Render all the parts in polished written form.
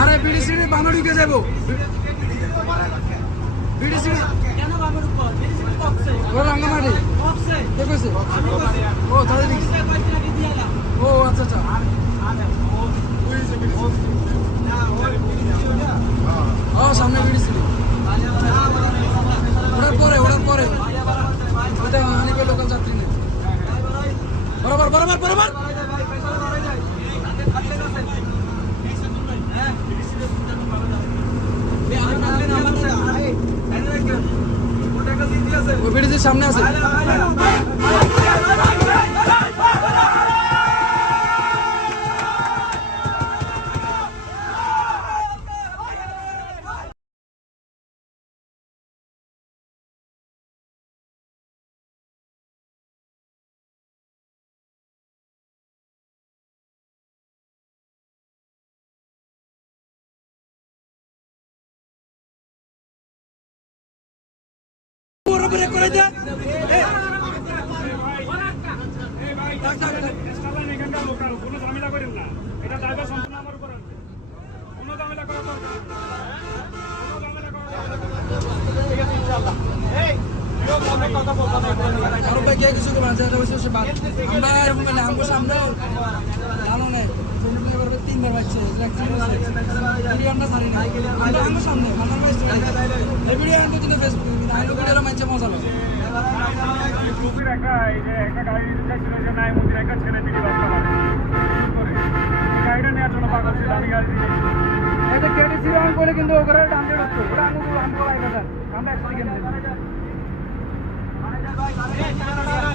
আরে বিডিসিডি বানর ঢুকে যাবো বিডিসিডি কেন বানর উপর বিডিসিডি বক্সে ও রাঙ্গামাটি বক্সে কে কইছে ও তাহলে ও আচ্ছা আচ্ছা ও সামনে বিডিসিডি ওড়ার পরে ওটা অনেক লোকাল যাত্রী নেই বরাবর বরাবর বরাবর ওই ব্রিজের সামনে আছে করে দে কোনো ঝামেলা করেন না এটা ড্রাইভার সম্পূর্ণ আমার উপর আছে কোনো ঝামেলা করা দরকার ঠিক আছে ইনশাআল্লাহ এই কথা বলতে আর ভাই কে কিছু করবে না এটা বাদ আমরা এরকম বলে আমগো সামনে জানো না এবার 3 বার বাজছে ভিডিও আমরা ছাড়ি না আমরা আমগো সামনে মাথার বাইস এই ভিডিও আনবো কিন্তু ফেসবুক আইলো ভিডিওর মাঝে মজা লাগে গ্রুপের একটা গাড়ি ছিল যে নাই মন্দির একটা ছেলে ভিডিও বানাতে পারে গাড়িটা নেওয়ার জন্য পাগল ছিল আমি গাড়ি দিয়ে এটা কেটে ছিল অন করে কিন্তু ওগরে ডান্ডে ঢুকতো ওটা আমগো লাগা যায় আমরা একসাথে গেম দিই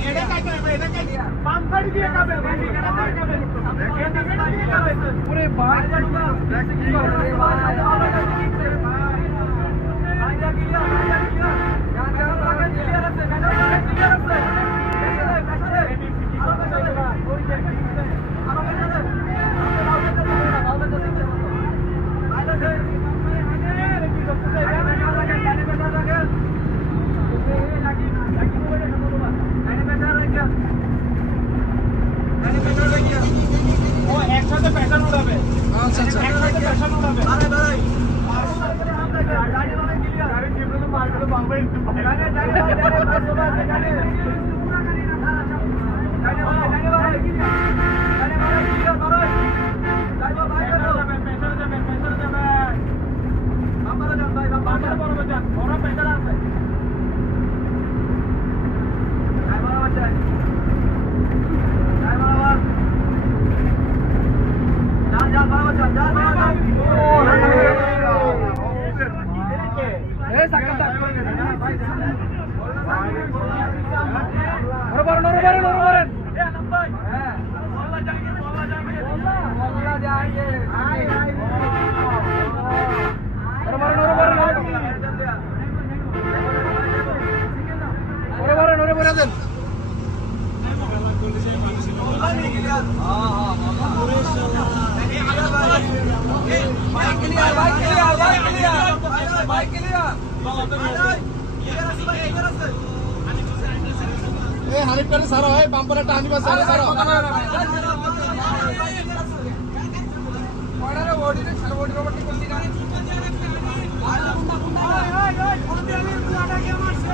এটা কাই করবে এটা কাই পাম্প ফাড়ি দিয়ে যাবে পুরো বাস কি করে একসাথে প্যাটার্ন উড়াবে আচ্ছা আচ্ছা একসাথে প্যাটার্ন উড়াবে আরে ভাই গাড়ি মানে ক্লিয়ার গাড়ি যেগুলো মারগুলো বাম্বাই হানিফ করে সারা হয় বাম্পারে টানি বাসে সারা ওড়ারে ওড়িরে সারা ওড়ি রবটি করছি না ওই ওই ওই ফোন দিয়ে আমি পুরাটা কে মারছে